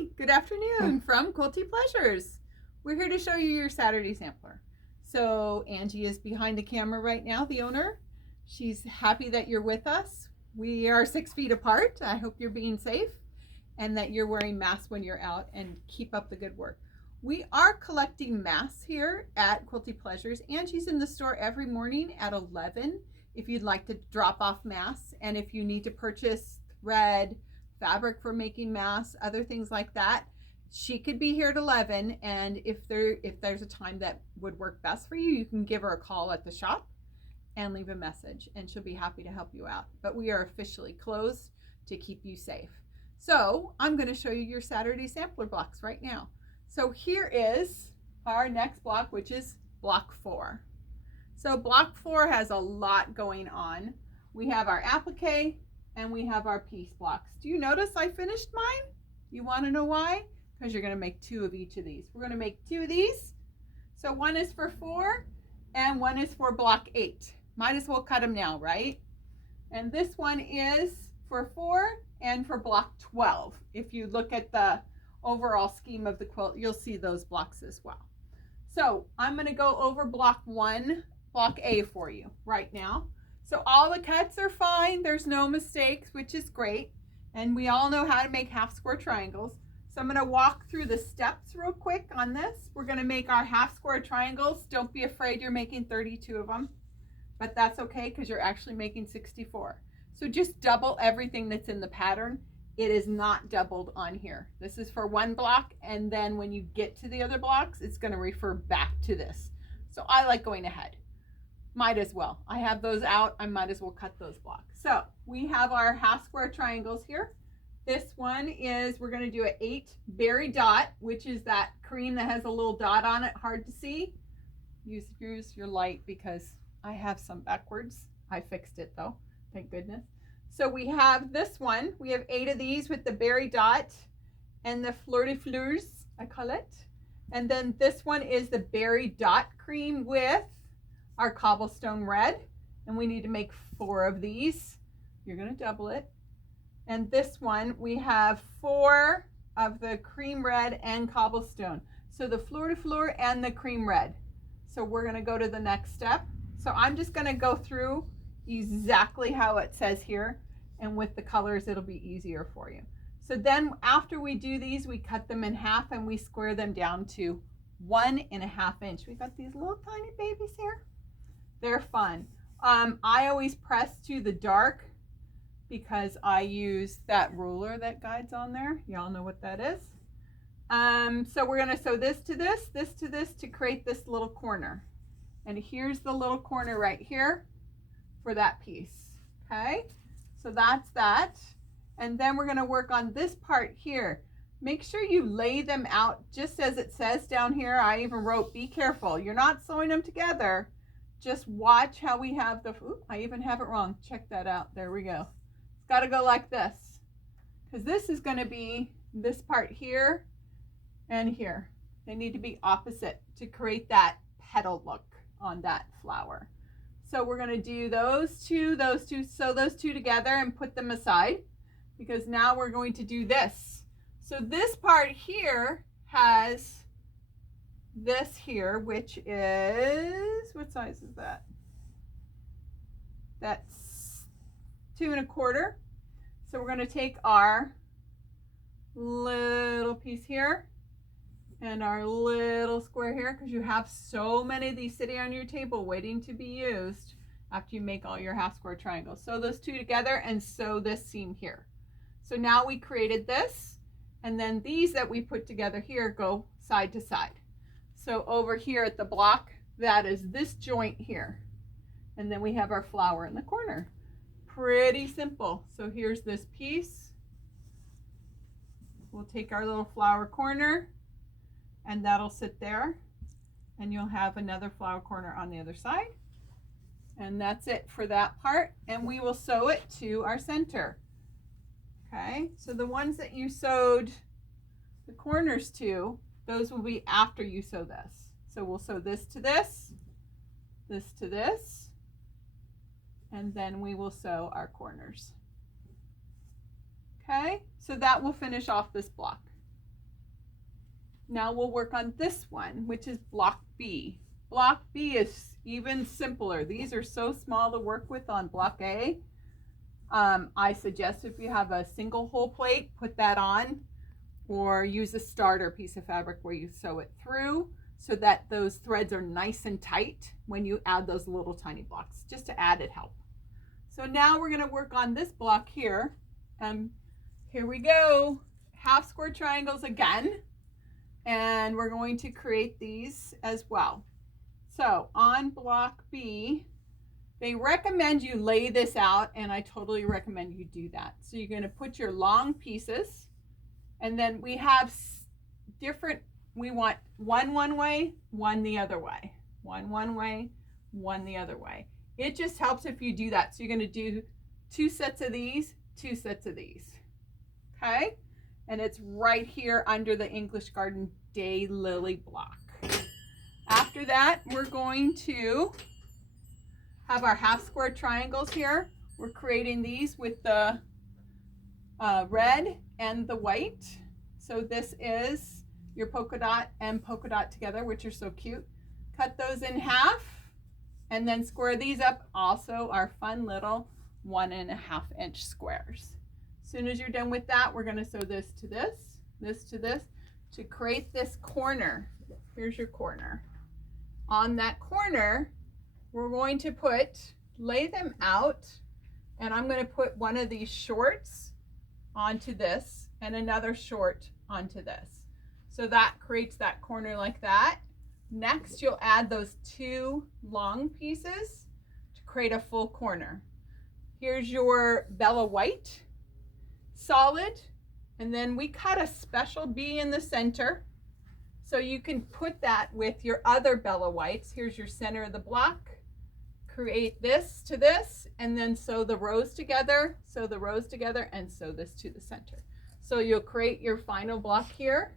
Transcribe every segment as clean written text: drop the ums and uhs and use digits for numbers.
Hi, good afternoon from Quilty Pleasures. We're here to show you your Saturday sampler. So Angie is behind the camera right now, the owner. She's happy that you're with us. We are 6 feet apart. I hope you're being safe and that you're wearing masks when you're out, and keep up the good work. We are collecting masks here at Quilty Pleasures. Angie's in the store every morning at 11 if you'd like to drop off masks, and if you need to purchase thread, fabric for making masks, other things like that, she could be here at 11. And if there's a time that would work best for you, you can give her a call at the shop and leave a message, and she'll be happy to help you out. But we are officially closed to keep you safe. So I'm going to show you your Saturday sampler blocks right now. So here is our next block, which is block 4. So block 4 has a lot going on. We have our applique and we have our piece blocks. Do you notice I finished mine? You want to know why? Because you're going to make 2 of each of these. We're going to make 2 of these. So one is for 4 and one is for block 8. Might as well cut them now, right? And this one is for 4 and for block 12. If you look at the overall scheme of the quilt, you'll see those blocks as well. So I'm going to go over block 1, block A for you right now. So all the cuts are fine. There's no mistakes, which is great. And we all know how to make half square triangles. So I'm going to walk through the steps real quick on this. We're going to make our half square triangles. Don't be afraid you're making 32 of them, but that's okay because you're actually making 64. So just double everything that's in the pattern. It is not doubled on here. This is for one block, and then when you get to the other blocks, it's going to refer back to this. So I like going ahead. Might as well. I have those out. I might as well cut those blocks. So we have our half square triangles here. This one is, we're going to do an 8 berry dot, which is that cream that has a little dot on it, hard to see. Use your light because I have some backwards. I fixed it though, thank goodness. So we have this one. We have 8 of these with the berry dot and the fleur de fleurs, I call it. And then this one is the berry dot cream with our cobblestone red. And we need to make 4 of these. You're going to double it. And this one, we have 4 of the cream red and cobblestone. So the fleur de fleur and the cream red. So we're going to go to the next step. So I'm just going to go through exactly how it says here, and with the colors it'll be easier for you. So then after we do these, we cut them in half and we square them down to 1.5 inch. We got these little tiny babies here. They're fun. I always press to the dark because I use that ruler that guides on there. Y'all know what that is. So we're going to sew this to this, this to this to create this little corner. And here's the little corner right here for that piece. Okay, so that's that. And then we're going to work on this part here. Make sure you lay them out just as it says down here. I even wrote, be careful. You're not sewing them together. Just watch how we have the, ooh, I even have it wrong. Check that out. There we go. It's got to go like this, because this is going to be this part here and here. They need to be opposite to create that petal look on that flower. So we're going to do those two, sew those 2 together and put them aside, because now we're going to do this. So this part here has this here, which is, what size is that? That's 2 1/4. So we're going to take our little piece here and our little square here, because you have so many of these sitting on your table waiting to be used after you make all your half square triangles. Sew those 2 together and sew this seam here. So now we created this, and then these that we put together here go side to side. So over here at the block, that is this joint here. And then we have our flower in the corner. Pretty simple. So here's this piece. We'll take our little flower corner, and that'll sit there, and you'll have another flower corner on the other side. And that's it for that part, and we will sew it to our center. Okay, so the ones that you sewed the corners to, those will be after you sew this. So we'll sew this to this, this to this, and then we will sew our corners. Okay, so that will finish off this block. Now we'll work on this one, which is block B. Block B is even simpler. These are so small to work with on block A. I suggest if you have a single hole plate, put that on, or use a starter piece of fabric where you sew it through so that those threads are nice and tight when you add those little tiny blocks, just to added help. So now we're going to work on this block here. Here we go. Half square triangles again. And we're going to create these as well. So on block B, they recommend you lay this out, and I totally recommend you do that. So you're going to put your long pieces, and then we have different, we want one way, one the other way. One way, one the other way. It just helps if you do that. So you're going to do 2 sets of these, 2 sets of these. Okay? And it's right here under the English Garden Daylily block. After that, we're going to have our half square triangles here. We're creating these with the red and the white. So this is your polka dot and polka dot together, which are so cute. Cut those in half and then square these up. Also our fun little 1.5 inch squares. As soon as you're done with that, we're going to sew this to this, this to this, to create this corner. Here's your corner. On that corner, we're going to lay them out, and I'm going to put one of these shorts onto this and another short onto this. So that creates that corner like that. Next, you'll add those 2 long pieces to create a full corner. Here's your Bella White solid, and then we cut a special B in the center, so you can put that with your other Bella Whites. Here's your center of the block. Create this to this, and then sew the rows together, sew the rows together, and sew this to the center. So you'll create your final block here.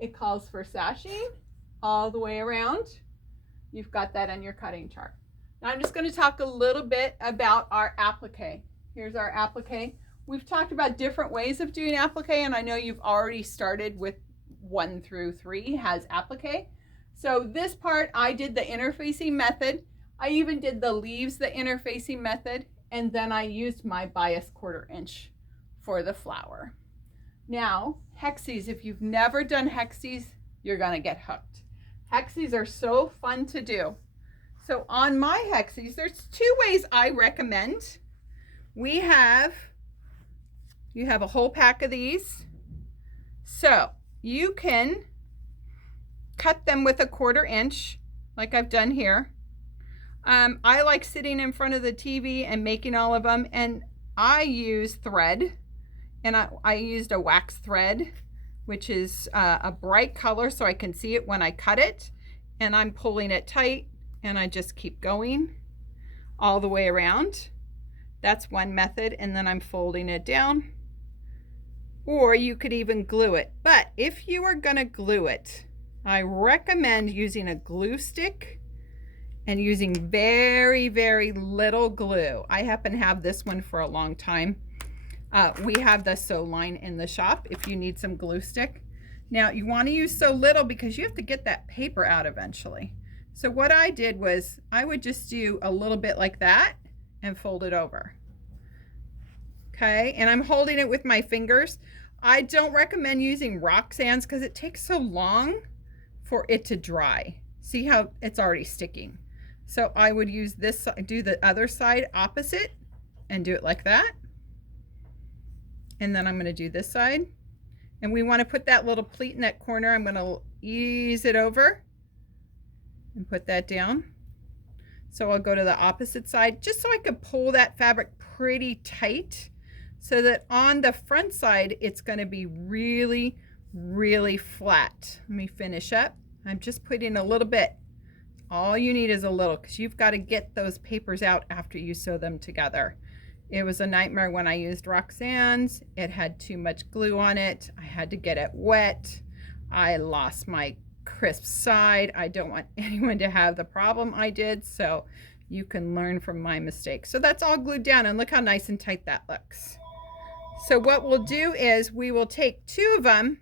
It calls for sashing all the way around. You've got that on your cutting chart. Now I'm just going to talk a little bit about our applique. Here's our applique. We've talked about different ways of doing applique, and I know you've already started with 1 through 3 has applique. So this part, I did the interfacing method. I even did the leaves, the interfacing method, and then I used my bias 1/4 inch for the flower. Now, Hexes, if you've never done Hexes, you're gonna get hooked. Hexes are so fun to do. So on my Hexes, there's 2 ways I recommend. You have a whole pack of these. So you can cut them with a 1/4 inch, like I've done here. I like sitting in front of the TV and making all of them, and I use thread, and I used a wax thread, which is a bright color so I can see it when I cut it, and I'm pulling it tight, and I just keep going all the way around. That's one method, and then I'm folding it down. Or you could even glue it. But if you are going to glue it, I recommend using a glue stick and using very, very little glue. I happen to have this one for a long time. We have the sew line in the shop if you need some glue stick. Now you want to use so little because you have to get that paper out eventually. So what I did was I would just do a little bit like that and fold it over. Okay, and I'm holding it with my fingers. I don't recommend using rock sands because it takes so long for it to dry. See how it's already sticking. So I would use this, do the other side opposite and do it like that. And then I'm going to do this side. And we want to put that little pleat in that corner. I'm going to ease it over and put that down. So I'll go to the opposite side just so I could pull that fabric pretty tight, so that on the front side it's going to be really, really flat. Let me finish up. I'm just putting a little bit. All you need is a little, because you've got to get those papers out after you sew them together. It was a nightmare when I used Roxanne's. It had too much glue on it. I had to get it wet. I lost my crisp side. I don't want anyone to have the problem I did, so you can learn from my mistakes. So that's all glued down, and look how nice and tight that looks. So what we'll do is we will take 2 of them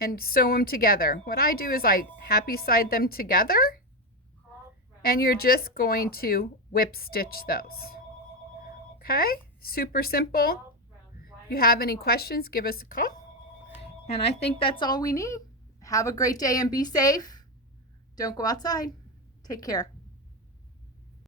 and sew them together. What I do is I happy side them together, and you're just going to whip stitch those. Okay, super simple. If you have any questions, give us a call. And I think that's all we need. Have a great day and be safe. Don't go outside. Take care.